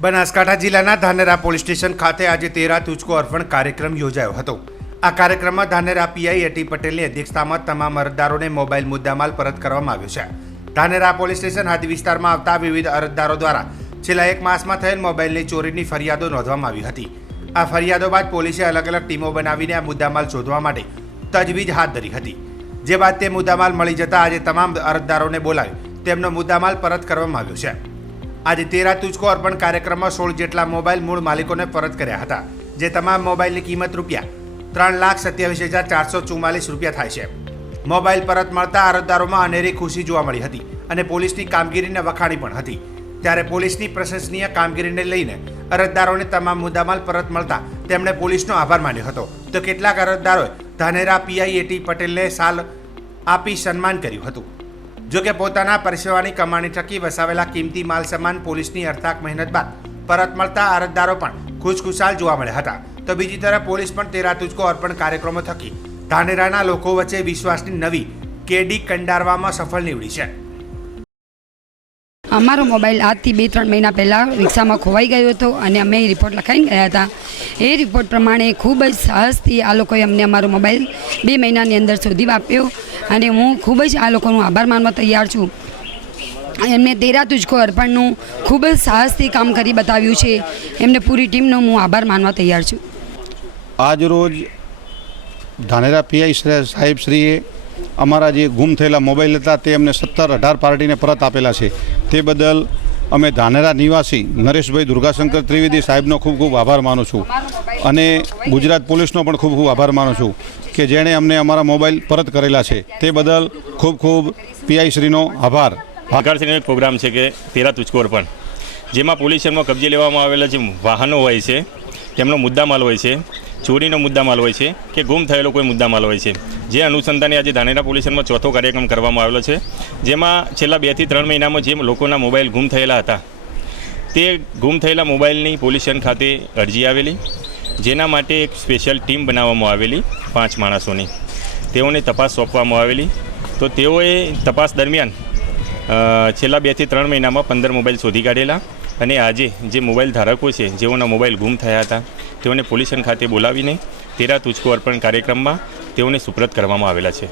બનાસકાંઠા જિલ્લાના Dhanera police station ખાતે આજે 13 તુચકો અર્પણ કાર્યક્રમ યોજાયો હતો। આ કાર્યક્રમમાં ધાનેરા પીઆઈ એટી પટેલની અધ્યક્ષતામાં તમામ અરજદારોને મોબાઈલ મુદ્દામાલ પરત કરવામાં આવ્યો છે। ધાનેરા પોલીસ સ્ટેશન હદ વિસ્તારમાં આવતા વિવિધ અરજદારો દ્વારા છેલ્લા 1 માસમાં થયેલ મોબાઈલની ચોરીની ફરિયાદો નોંધવામાં આવી હતી। આ ફરિયાદો બાદ પોલીસે અલગ અલગ ટીમો બનાવીને આ મુદ્દામાલ શોધવા માટે તજવીજ હાથ ધરી હતી। જે બાદ તે મુદ્દામાલ મળી જતા આજે તમામ અરજદારોને બોલાવી તેમનો મુદ્દામાલ પરત કરવામાં આવ્યો છે। આજે 13 તુચકો અર્પણ કાર્યક્રમમાં 16 જેટલા મોબાઈલ મૂળ માલિકોને પરત કર્યા હતા, જે તમામ મોબાઈલની કિંમત ₹3,27,444 થાય છે। મોબાઈલ પરત મળતા અરજદારોમાં અનેરી ખુશી જોવા મળી હતી અને પોલીસની કામગીરીને વખાણી પણ હતી। ત્યારે પોલીસની પ્રશંસનીય કામગીરીને લઈને અરજદારોને તમામ મુદ્દામાલ પરત મળતા તેમણે પોલીસનો આભાર માન્યો હતો। તો કેટલાક અરજદારોએ ધાનેરા પીઆઈ એટી પટેલને શાલ આપી સન્માન કર્યું હતું। જો કે પોતાના પરસેવાની કમાણી થકી વસાવેલા કિંમતી માલ સામાન પોલીસની અર્થાક મહેનત બાદ પરત મળતા અરજદારો પણ ખુશખુશાલ જોવા મળ્યા હતા। તો બીજી તરફ પોલીસ પણ 13 તુચકો અર્પણ કાર્યક્રમો થકી ધાનેરાના લોકો વચ્ચે વિશ્વાસની નવી કેડી કંડારવામાં સફળ નીવડી છે। અમારો મોબાઈલ આજથી 2-3 મહિના પહેલાં રિક્ષામાં ખોવાઈ ગયો હતો અને અમે રિપોર્ટ લખાઈને ગયા હતા। એ રિપોર્ટ પ્રમાણે ખૂબ જ સાહસથી આ લોકોએ અમને અમારો મોબાઈલ 2 મહિનાની અંદર શોધી આપ્યો અને હું ખૂબ જ આ લોકોનો આભાર માનવા તૈયાર છું। એમને 13 તુચકો અર્પણનું ખૂબ જ સાહસથી કામ કરી બતાવ્યું છે। એમને પૂરી ટીમનો હું આભાર માનવા તૈયાર છું। આજ રોજ ધાનેરા પીઆઈ સાહેબશ્રીએ અમારા જે ગુમ થયેલા મોબાઈલ હતા તે અમને 17-18 પાર્ટીને પરત આપેલા છે। તે બદલ અમે ધાનેરા નિવાસી નરેશભાઈ દુર્ગાશંકર ત્રિવેદી સાહેબનો ખૂબ ખૂબ આભાર માનું છું અને ગુજરાત પોલીસનો પણ ખૂબ ખૂબ આભાર માનું છું કે જેણે અમને અમારા મોબાઈલ પરત કરેલા છે। તે બદલ ખૂબ ખૂબ પીઆઈ શ્રીનો આભાર। સરકારશ્રીનો એક પ્રોગ્રામ છે કે 13 તુચકો અર્પણ, જેમાં પોલીસ એમનો કબજે લેવામાં આવેલા જે વાહનો હોય છે તેમનો મુદ્દામાલ હોય છે, ચોરીનો મુદ્દામાલ હોય છે કે ગુમ થયેલો કોઈ મુદ્દામાલ હોય છે। જે અનુસંધાને આજે ધાનેરા પોલીસ સ્ટેશનમાં ચોથો કાર્યક્રમ કરવામાં આવેલો છે, જેમાં છેલ્લા 2 થી 3 મહિનામાં જે લોકોના મોબાઈલ ગુમ થયેલા હતા તે ગુમ થયેલા મોબાઈલની પોલીસ સ્ટેશન ખાતે અરજી આવેલી, જેના માટે એક સ્પેશિયલ ટીમ બનાવવામાં આવેલી 5 માણસોની, તેઓને તપાસ સોંપવામાં આવેલી। તો તેઓએ તપાસ દરમિયાન છેલ્લા 2 થી 3 મહિનામાં 15 મોબાઈલ શોધી કાઢેલા અને આજે જે મોબાઈલ ધારકો છે જેઓના મોબાઈલ ગુમ થયા હતા તેઓને પોલીસ સ્ટેશન ખાતે બોલાવીને 13 તુચકો અર્પણ કાર્યક્રમમાં તેઓને સુપ્રત કરવામાં આવેલા છે।